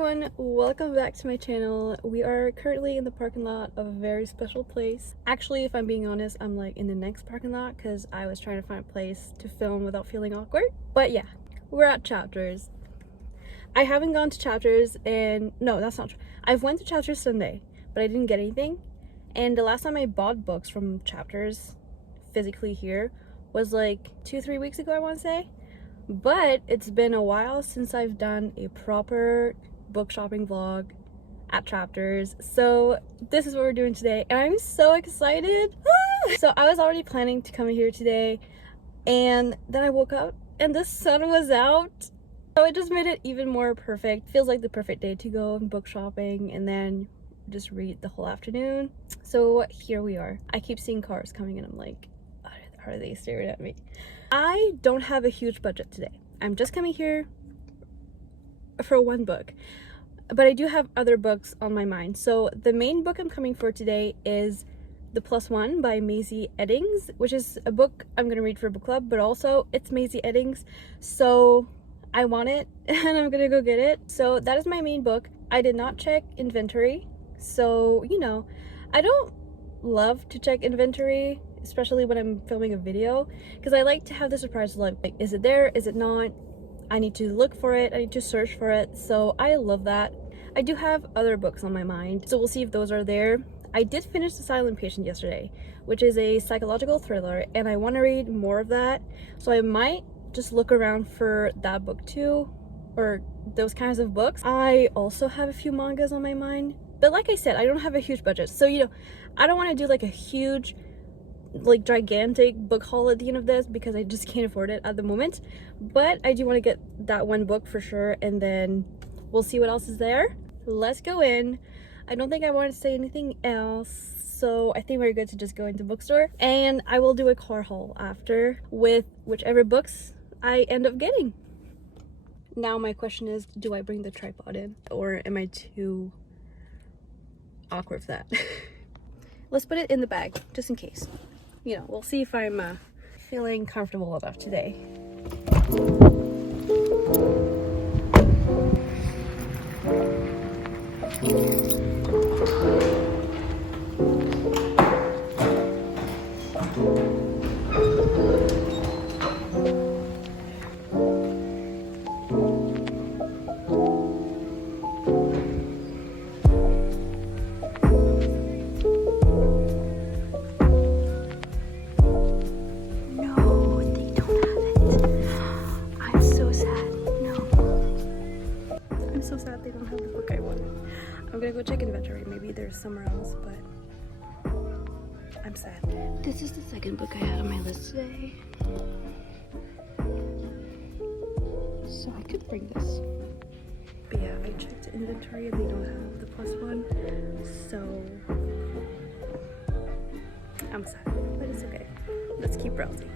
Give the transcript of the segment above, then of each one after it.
everyone, welcome back to my channel. We are currently in the parking lot of a very special place. Actually, if I'm being honest, I'm like in the next parking lot because I was trying to find a place to film without feeling awkward. But yeah, we're at Chapters. I haven't gone to Chapters and no, that's not true. I've went to Chapters Sunday, but I didn't get anything. And the last time I bought books from Chapters physically here was like 2-3 weeks ago, I want to say. But it's been a while since I've done a proper book shopping vlog at Chapters, so this is what we're doing today and I'm so excited. So I was already planning to come here today and then I woke up and the sun was out, so it just made it even more perfect. Feels like the perfect day to go book shopping and then just read the whole afternoon. So here we are. I keep seeing cars coming and I'm like, are they staring at me? I don't have a huge budget today. I'm just coming here for one book, but I do have other books on my mind. So the main book I'm coming for today is The Plus One by Maisie Eddings, which is a book I'm going to read for book club, but also it's Maisie Eddings, so I want it and I'm going to go get it. So that is my main book. I did not check inventory, so you know, I don't love to check inventory, especially when I'm filming a video, because I like to have the surprise of like, is it there, is it not? I need to look for it, I need to search for it, so I love that. I do have other books on my mind, so we'll see if those are there. I did finish The Silent Patient yesterday, which is a psychological thriller, and I want to read more of that, so I might just look around for that book too, or those kinds of books. I also have a few mangas on my mind, but like I said, I don't have a huge budget, so you know, I don't want to do like a huge, like gigantic book haul at the end of this because I just can't afford it at the moment. But I do want to get that one book for sure, and then we'll see what else is there. Let's go in. I don't think I want to say anything else, so I think we're good to just go into bookstore, and I will do a car haul after with whichever books I end up getting. Now my question is, do I bring the tripod in or am I too awkward for that? Let's put it in the bag just in case. You know, we'll see if I'm feeling comfortable enough today. So sad they don't have the book I want. I'm gonna go check inventory. Maybe there's somewhere else, but I'm sad. This is the second book I had on my list today, so I could bring this. But yeah, I checked inventory and they don't have the Plus One, so I'm sad, but it's okay. Let's keep browsing.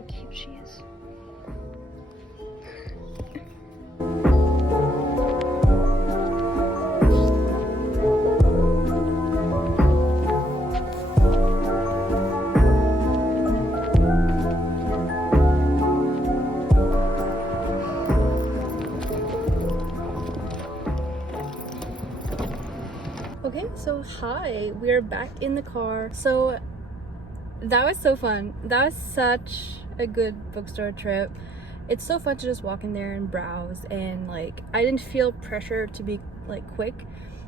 how cute she is. Okay, so hi, we are back in the car. So that was so fun. That was such a good bookstore trip. It's so fun to just walk in there and browse, and like I didn't feel pressure to be like quick.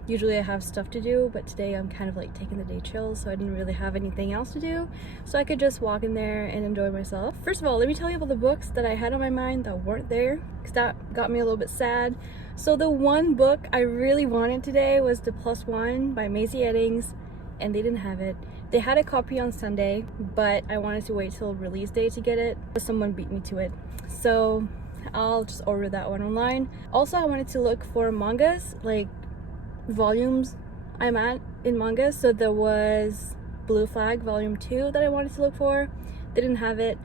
Usually I have stuff to do, but today I'm kind of like taking the day chill, so I didn't really have anything else to do, so I could just walk in there and enjoy myself. First of all, let me tell you about the books that I had on my mind that weren't there, because that got me a little bit sad. So the one book I really wanted today was The Plus One by Maisie Eddings, and they didn't have it. They had a copy on Sunday, but I wanted to wait till release day to get it, but someone beat me to it, so I'll just order that one online. Also, I wanted to look for mangas, like volumes I'm at in manga. So there was Blue Flag Volume 2 that I wanted to look for. They didn't have it.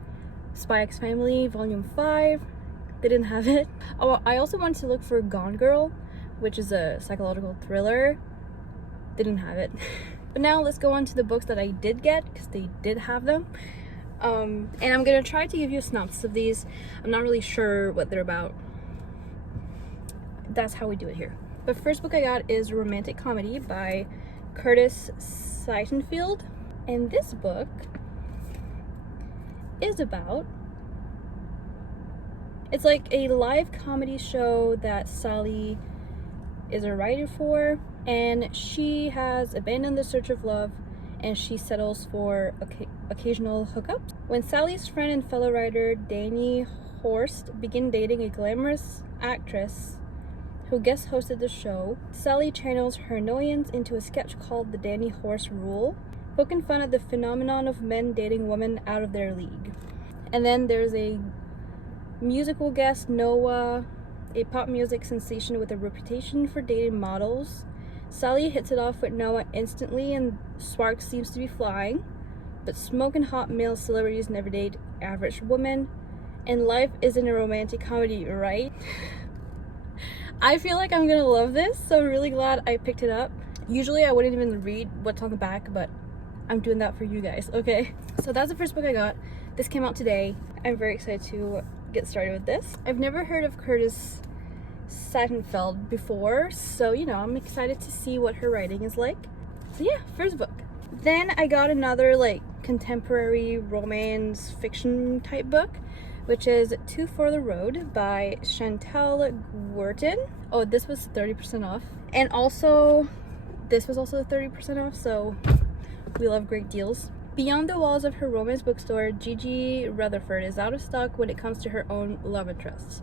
Spy X Family Volume 5. They didn't have it. Oh, I also wanted to look for Gone Girl, which is a psychological thriller. They didn't have it. But now let's go on to the books that I did get, because they did have them. And I'm gonna try to give you a synopsis of these. I'm not really sure what they're about. That's how we do it here. The first book I got is Romantic Comedy by Curtis Sittenfeld. And this book is about, it's like a live comedy show that Sally is a writer for, and she has abandoned the search of love, and she settles for occasional hookups. When Sally's friend and fellow writer Danny Horst begin dating a glamorous actress who guest hosted the show, Sally channels her annoyance into a sketch called The Danny Horst Rule, poking fun at the phenomenon of men dating women out of their league. And then there's a musical guest, Noah, a pop music sensation with a reputation for dating models. Sally hits it off with Noah instantly, and sparks seems to be flying, but smoking hot male celebrities never date average women, and life isn't a romantic comedy, right? I feel like I'm gonna love this, so I'm really glad I picked it up. Usually I wouldn't even read what's on the back, but I'm doing that for you guys, okay? So that's the first book I got. This came out today. I'm very excited to get started with this. I've never heard of Curtis Sittenfeld before, so you know, I'm excited to see what her writing is like. So yeah, first book. Then I got another like contemporary romance fiction type book, which is Two for the Road by Chantal Guertin. Oh, this was 30% off. And also, this was also 30% off, so we love great deals. Beyond the walls of her romance bookstore, Gigi Rutherford is out of stock when it comes to her own love interests.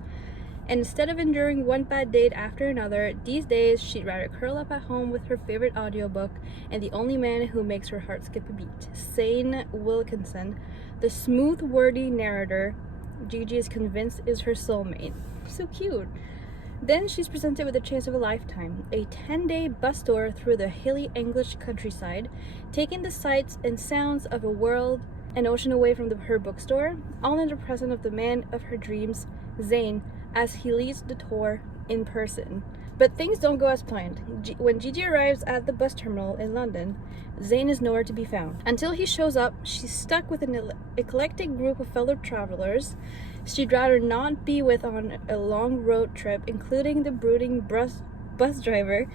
And instead of enduring one bad date after another, these days she'd rather curl up at home with her favorite audiobook and the only man who makes her heart skip a beat. Zane Wilkinson, the smooth, wordy narrator Gigi is convinced is her soulmate. So cute. Then she's presented with the chance of a lifetime, a 10-day bus tour through the hilly English countryside, taking the sights and sounds of a world and ocean away from her bookstore, all in the presence of the man of her dreams, Zane, as he leads the tour in person. But things don't go as planned. When Gigi arrives at the bus terminal in London, Zane is nowhere to be found. Until he shows up, she's stuck with an eclectic group of fellow travelers she'd rather not be with on a long road trip, including the brooding bus driver,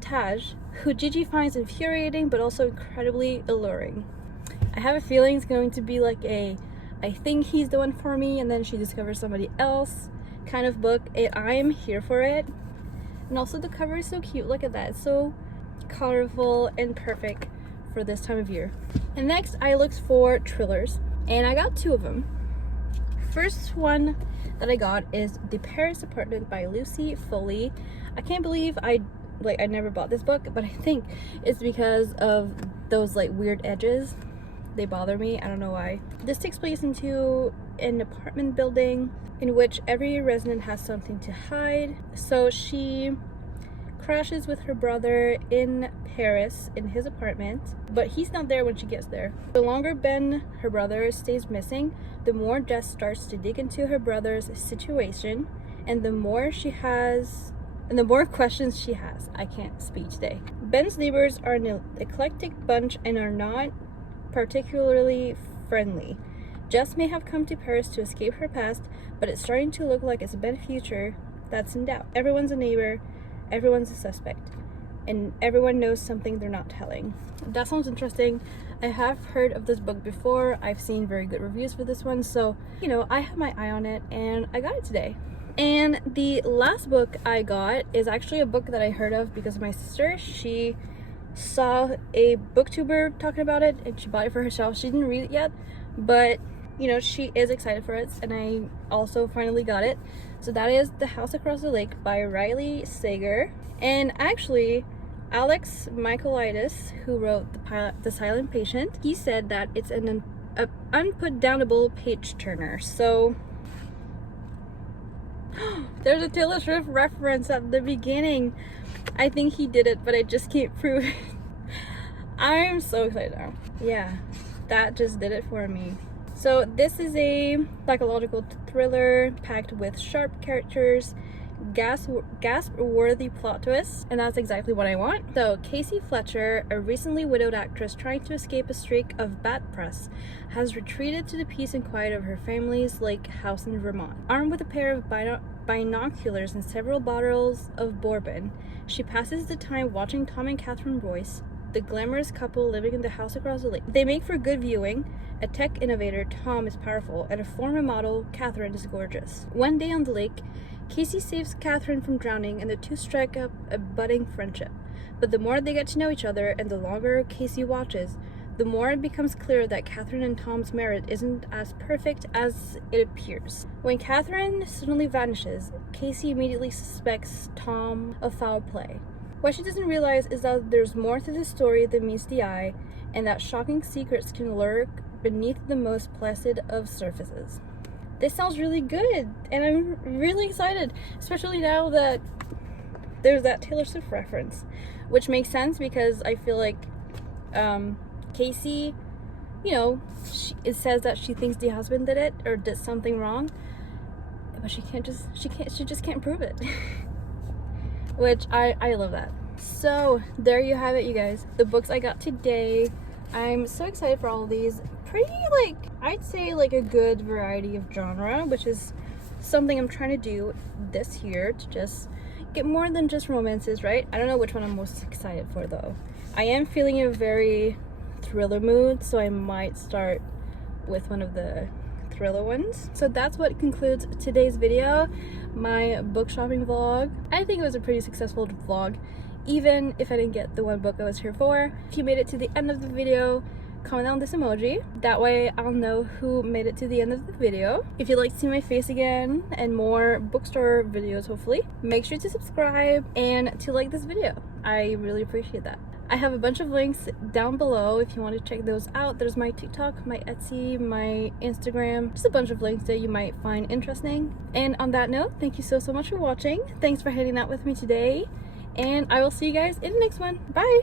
Taj, who Gigi finds infuriating but also incredibly alluring. I have a feeling it's going to be like a I think he's the one for me, and then she discovers somebody else kind of book, and I am here for it. And also the cover is so cute. Look at that. It's so colorful and perfect for this time of year. And next I looked for thrillers, and I got two of them. First one that I got is The Paris Apartment by Lucy Foley. I can't believe I never bought this book, but I think it's because of those like weird edges. They bother me. I don't know why. This takes place into an apartment building in which every resident has something to hide. So she crashes with her brother in Paris in his apartment, but he's not there when she gets there. The longer Ben, her brother, stays missing, the more Jess starts to dig into her brother's situation, and the more questions she has. I can't speak today. Ben's neighbors are an eclectic bunch and are not particularly friendly. Jess may have come to Paris to escape her past, but it's starting to look like it's a Ben future that's in doubt. Everyone's a neighbor, everyone's a suspect, and everyone knows something they're not telling. That sounds interesting. I have heard of this book before. I've seen very good reviews for this one, so you know, I have my eye on it and I got it today. And the last book I got is actually a book that I heard of because of my sister. She saw a booktuber talking about it and she bought it for herself. She didn't read it yet, but you know, she is excited for it, and I also finally got it. So that is The House Across the Lake by Riley Sager. And actually, Alex Michaelides, who wrote The Silent Patient, he said that it's an unputdownable page turner. So there's a Taylor Swift reference at the beginning. I think he did it, but I just can't prove it. I'm so excited now. Yeah, that just did it for me. So this is a psychological thriller packed with sharp characters, gasp-worthy plot twists, and that's exactly what I want. So Casey Fletcher, a recently widowed actress trying to escape a streak of bad press, has retreated to the peace and quiet of her family's lake house in Vermont. Armed with a pair of binoculars and several bottles of bourbon, she passes the time watching Tom and Catherine Royce, the glamorous couple living in the house across the lake. They make for good viewing. A tech innovator, Tom, is powerful, and a former model, Catherine, is gorgeous. One day on the lake, Casey saves Catherine from drowning, and the two strike up a budding friendship. But the more they get to know each other, and the longer Casey watches, the more it becomes clear that Catherine and Tom's marriage isn't as perfect as it appears. When Catherine suddenly vanishes, Casey immediately suspects Tom of foul play. What she doesn't realize is that there's more to the story than meets the eye, and that shocking secrets can lurk beneath the most placid of surfaces. This sounds really good, and I'm really excited, especially now that there's that Taylor Swift reference, which makes sense because I feel like Casey, you know, it says that she thinks the husband did it or did something wrong, but she just can't prove it. Which I love that. So there you have it, you guys, the books I got today. I'm so excited for all of these. Pretty, like, I'd say like a good variety of genre, which is something I'm trying to do this year, to just get more than just romances, right? I don't know which one I'm most excited for though. I am feeling a very thriller mood, so I might start with one of the thriller ones. So that's what concludes today's video, my book shopping vlog. I think it was a pretty successful vlog, even if I didn't get the one book I was here for. If you made it to the end of the video, comment down this emoji. That way I'll know who made it to the end of the video. If you'd like to see my face again and more bookstore videos, hopefully, make sure to subscribe and to like this video. I really appreciate that. I have a bunch of links down below if you want to check those out. There's my TikTok, my Etsy, my Instagram, just a bunch of links that you might find interesting. And on that note, thank you so much for watching. Thanks for hanging out with me today, and I will see you guys in the next one. Bye!